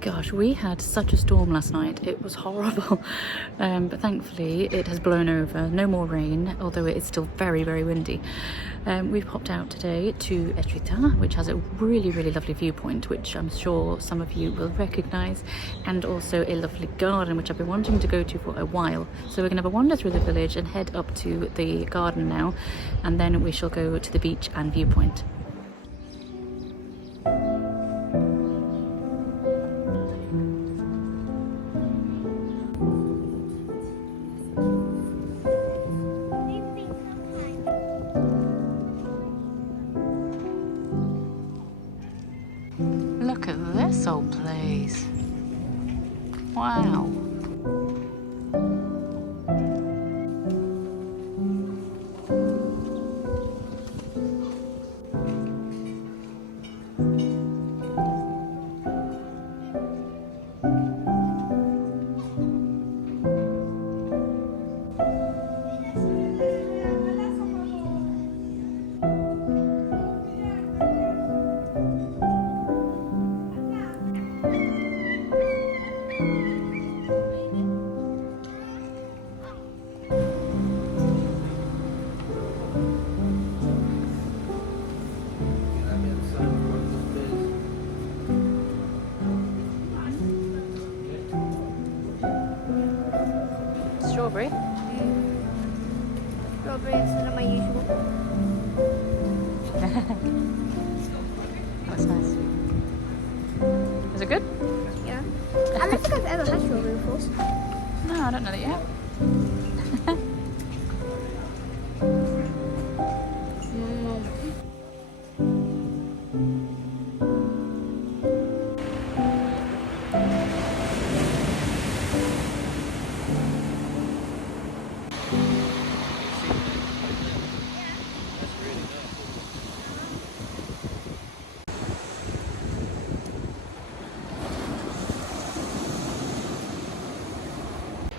Gosh, we had such a storm last night. It was horrible. But thankfully it has blown over. No more rain, although it is still very, very windy. We've popped out today to Etretat, which has a really, really lovely viewpoint, which I'm sure some of you will recognise, and also a lovely garden, which I've been wanting to go to for a while. So we're going to have a wander through the village and head up to the garden now, and then we shall go to the beach and viewpoint. Look at this old place. Wow. Strawberry? Strawberry instead of my usual. That's nice. Is it good? Yeah. I don't think I've ever had strawberry before. No, I don't know that you have.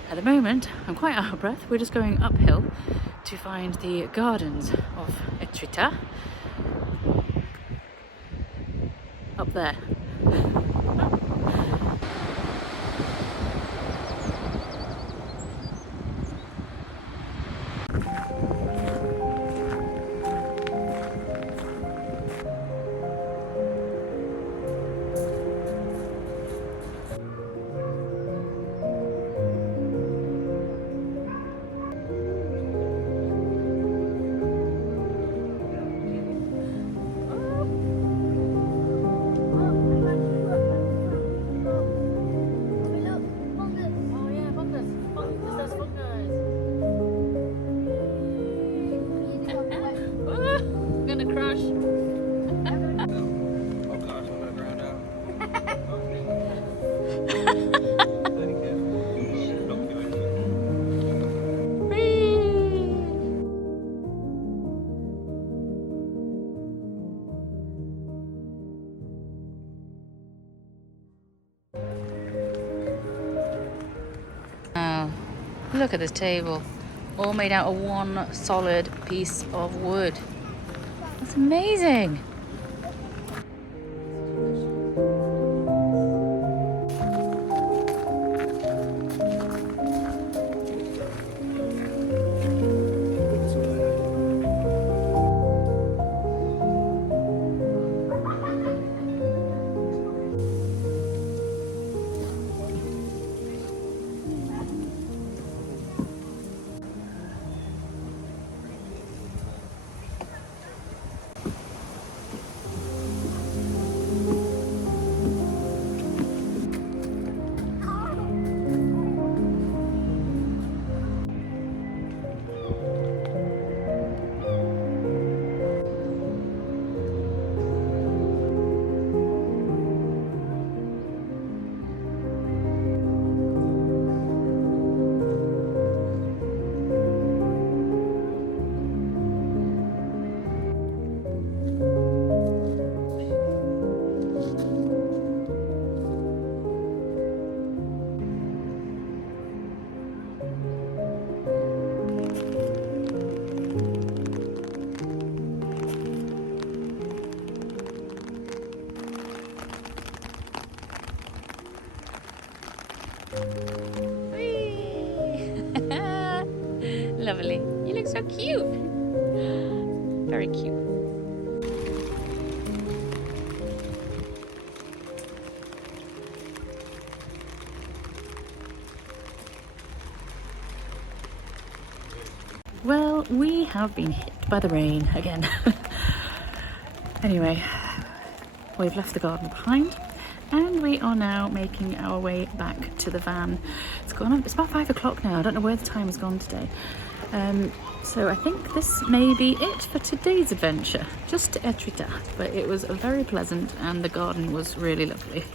At the moment, I'm quite out of breath. We're just going uphill to find the gardens of Etretat. Up there. Oh, look at this table. All made out of one solid piece of wood. That's amazing. Lovely. You look so cute. Very cute. Well, we have been hit by the rain again. Anyway, we've left the garden behind and we are now making our way back to the van. It's about 5 o'clock now. I don't know where the time has gone today. So I think this may be it for today's adventure. Just to Etretat, but it was very pleasant and the garden was really lovely.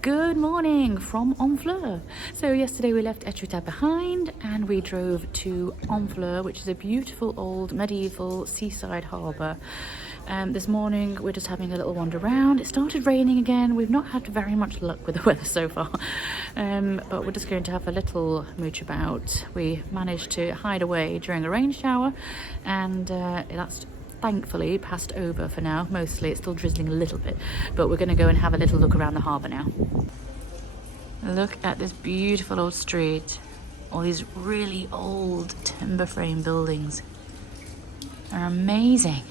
Good morning from Honfleur. So yesterday we left Etretat behind and we drove to Honfleur, which is a beautiful old medieval seaside harbour. This morning we're just having a little wander around. It started raining again. We've not had very much luck with the weather so far, but we're just going to have a little mooch about. We managed to hide away during a rain shower and that's thankfully passed over for now. Mostly it's still drizzling a little bit, but we're going to go and have a little look around the harbour now. Look at this beautiful old street. All these really old timber frame buildings are amazing.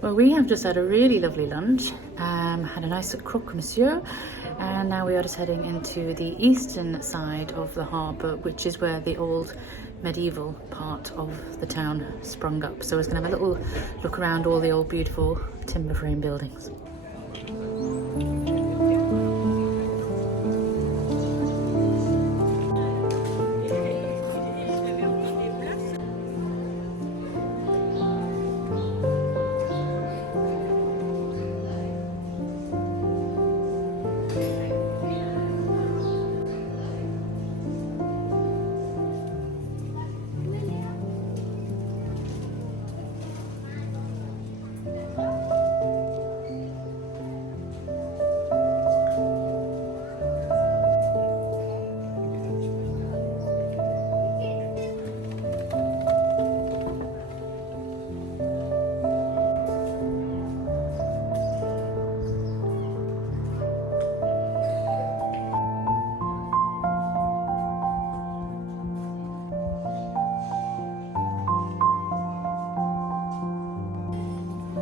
Well, we have just had a really lovely lunch, had a nice croque monsieur, and now we are just heading into the eastern side of the harbour, which is where the old medieval part of the town sprung up. So we're going to have a little look around all the old beautiful timber frame buildings.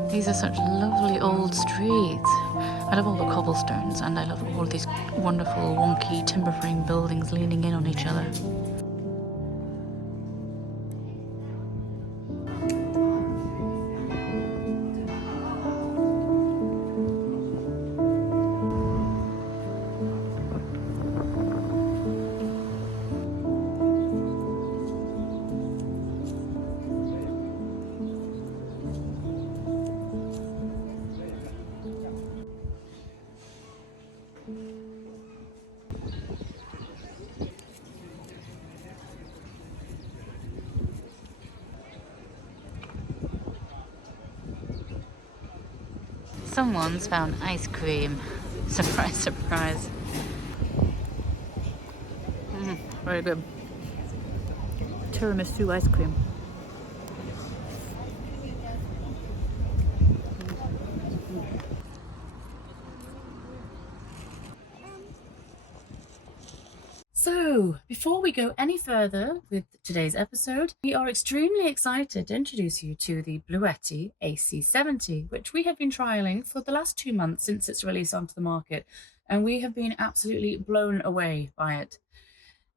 These are such lovely old streets. I love all the cobblestones, and I love all these wonderful wonky timber frame buildings leaning in on each other. Someone's found ice cream. Surprise, surprise. Very good. Tiramisu ice cream. So, before we go any further with today's episode, we are extremely excited to introduce you to the Bluetti AC70, which we have been trialling for the last 2 months since its release onto the market, and we have been absolutely blown away by it.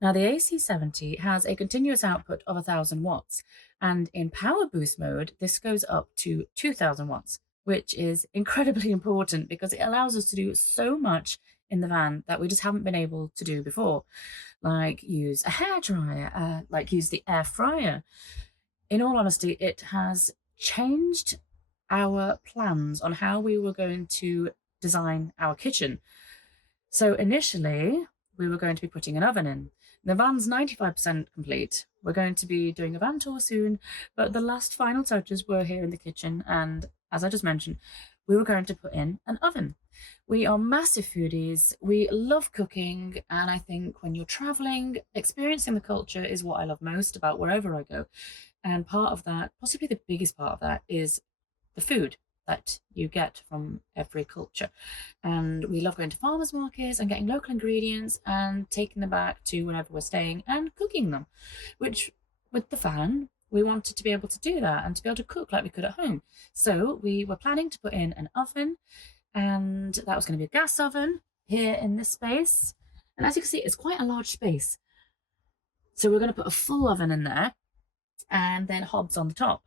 Now, the AC70 has a continuous output of 1000 watts, and in power boost mode, this goes up to 2000 watts, which is incredibly important because it allows us to do so much in the van that we just haven't been able to do before, like use a hairdryer, like use the air fryer. In all honesty, it has changed our plans on how we were going to design our kitchen. So initially, we were going to be putting an oven in. The van's 95% complete. We're going to be doing a van tour soon, but the last final touches were here in the kitchen, and as I just mentioned, we were going to put in an oven. We are massive foodies, we love cooking, and I think when you're traveling, experiencing the culture is what I love most about wherever I go. And part of that, possibly the biggest part of that, is the food that you get from every culture. And we love going to farmers markets and getting local ingredients and taking them back to wherever we're staying and cooking them, which with the van, we wanted to be able to do that and to be able to cook like we could at home. So we were planning to put in an oven, and that was going to be a gas oven here in this space. And as you can see, it's quite a large space. So we're going to put a full oven in there and then hobs on the top.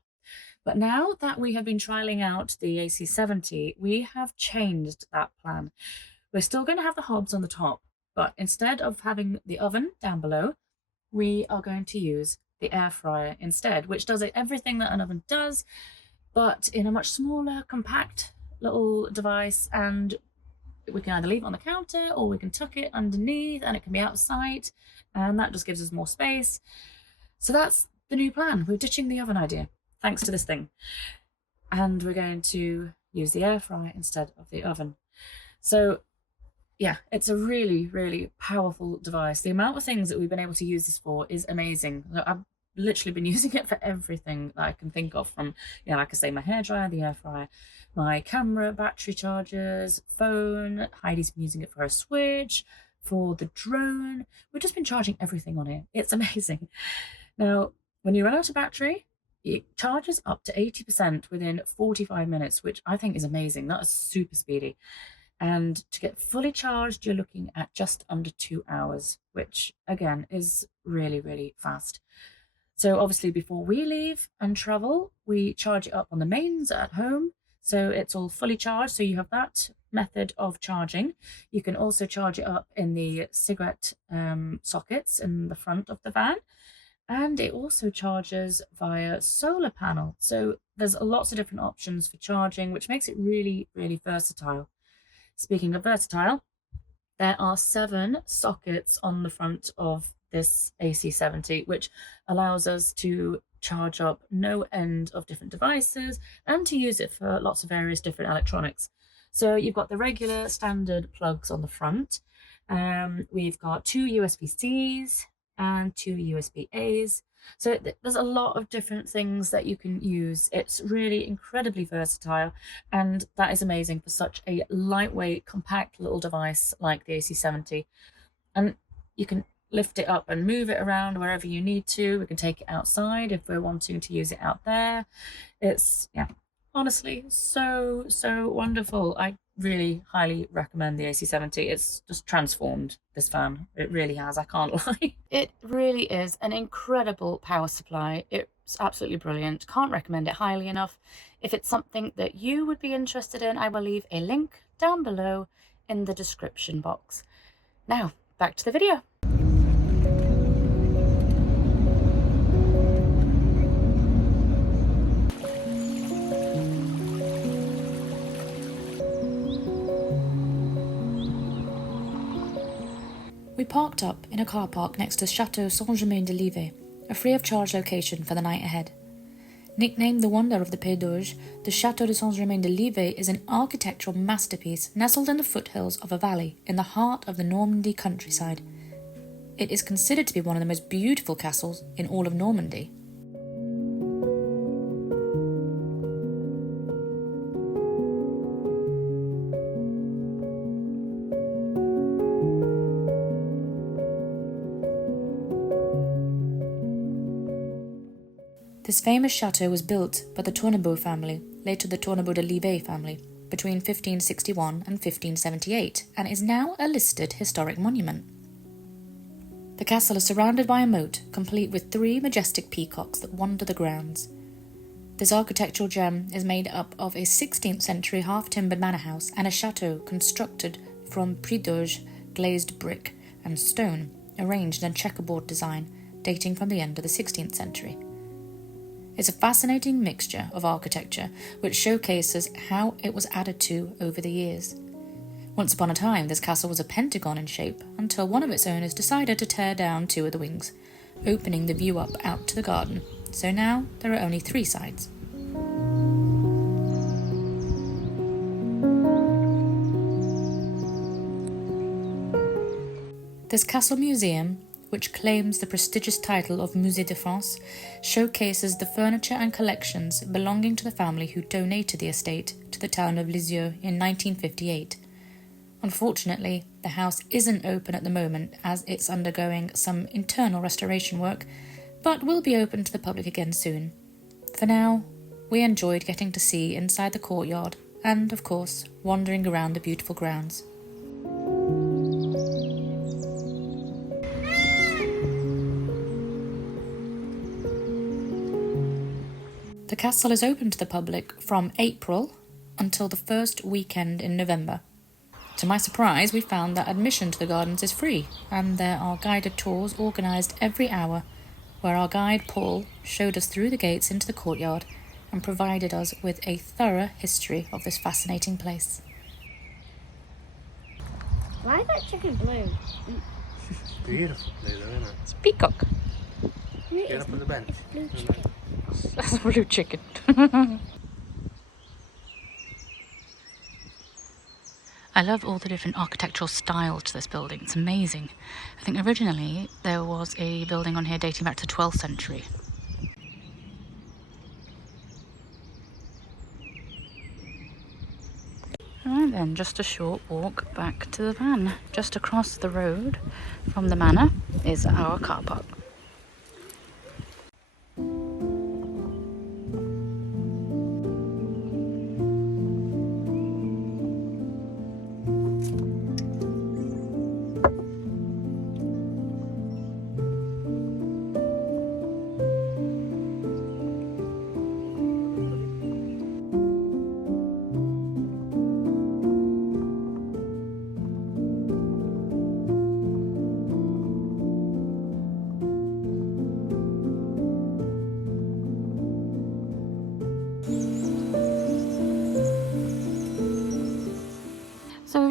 But now that we have been trialing out the AC70, we have changed that plan. We're still going to have the hobs on the top, but instead of having the oven down below, we are going to use the air fryer instead, which does everything that an oven does, but in a much smaller, compact little device. And we can either leave it on the counter or we can tuck it underneath and it can be outside, and that just gives us more space. So that's the new plan. We're ditching the oven idea thanks to this thing, and we're going to use the air fryer instead of the oven. So yeah, it's a really, really powerful device. The amount of things that we've been able to use this for is amazing. I've literally been using it for everything that I can think of, from, you know, like I say, my hairdryer, the air fryer, my camera, battery chargers, phone. Heidi's been using it for her Switch, for the drone. We've just been charging everything on it. It's amazing. Now, when you run out of battery, it charges up to 80% within 45 minutes, which I think is amazing. That is super speedy. And to get fully charged, you're looking at just under 2 hours, which again is really, really fast. So obviously before we leave and travel, we charge it up on the mains at home. So it's all fully charged, so you have that method of charging. You can also charge it up in the cigarette sockets in the front of the van, and it also charges via solar panel. So there's lots of different options for charging, which makes it really, really versatile. Speaking of versatile, there are 7 sockets on the front of this AC70, which allows us to charge up no end of different devices and to use it for lots of various different electronics. So you've got the regular standard plugs on the front. We've got 2 USB-Cs and 2 USB-As. So there's a lot of different things that you can use. It's really incredibly versatile, and that is amazing for such a lightweight, compact little device like the AC70. And you can lift it up and move it around wherever you need to. We can take it outside if we're wanting to use it out there. It's, yeah, honestly, so wonderful. I really highly recommend the AC70. It's just transformed this van. It really has, I can't lie. It really is an incredible power supply. It's absolutely brilliant. Can't recommend it highly enough. If it's something that you would be interested in, I will leave a link down below in the description box. Now, back to the video. We parked up in a car park next to Chateau de Saint-Germain-de-Livet, a free of charge location for the night ahead. Nicknamed the Wonder of the Pays d'Auge, the Château de Saint-Germain-de-Livet is an architectural masterpiece nestled in the foothills of a valley in the heart of the Normandy countryside. It is considered to be one of the most beautiful castles in all of Normandy. This famous chateau was built by the Tournebeau family, later the Tournebeau de Livet family, between 1561 and 1578, and is now a listed historic monument. The castle is surrounded by a moat, complete with 3 majestic peacocks that wander the grounds. This architectural gem is made up of a 16th century half-timbered manor house and a chateau constructed from Prix d'Auge glazed brick and stone, arranged in a checkerboard design dating from the end of the 16th century. It's a fascinating mixture of architecture which showcases how it was added to over the years. Once upon a time, this castle was a pentagon in shape until one of its owners decided to tear down 2 of the wings, opening the view up out to the garden. So now there are only 3 sides. This castle museum, which claims the prestigious title of Musée de France, showcases the furniture and collections belonging to the family who donated the estate to the town of Lisieux in 1958. Unfortunately, the house isn't open at the moment as it's undergoing some internal restoration work, but will be open to the public again soon. For now, we enjoyed getting to see inside the courtyard and, of course, wandering around the beautiful grounds. The castle is open to the public from April until the first weekend in November. To my surprise, we found that admission to the gardens is free, and there are guided tours organised every hour, where our guide Paul showed us through the gates into the courtyard and provided us with a thorough history of this fascinating place. Why is that chicken blue? It's beautiful blue though, isn't it? It's a peacock. Get up on the bench. Blue chicken. That's a blue chicken. I love all the different architectural styles to this building. It's amazing. I think originally there was a building on here dating back to the 12th century. Alright then, just a short walk back to the van. Just across the road from the manor is our car park.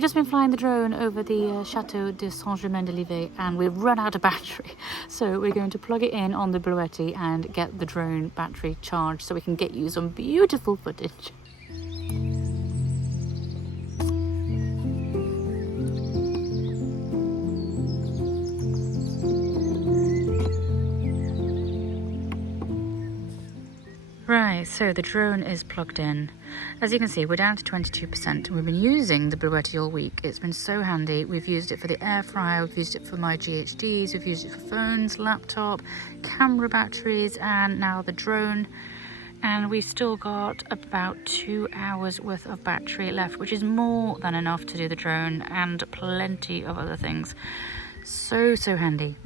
we've just been flying the drone over the Chateau de Saint-Germain-de-Livet and we've run out of battery. So we're going to plug it in on the Bluetti and get the drone battery charged so we can get you some beautiful footage. Right, so the drone is plugged in. As you can see, we're down to 22%. We've been using the Bluetti all week. It's been so handy. We've used it for the air fryer, we've used it for my GHDs, we've used it for phones, laptop, camera batteries, and now the drone. And we've still got about 2 hours worth of battery left, which is more than enough to do the drone and plenty of other things. So handy.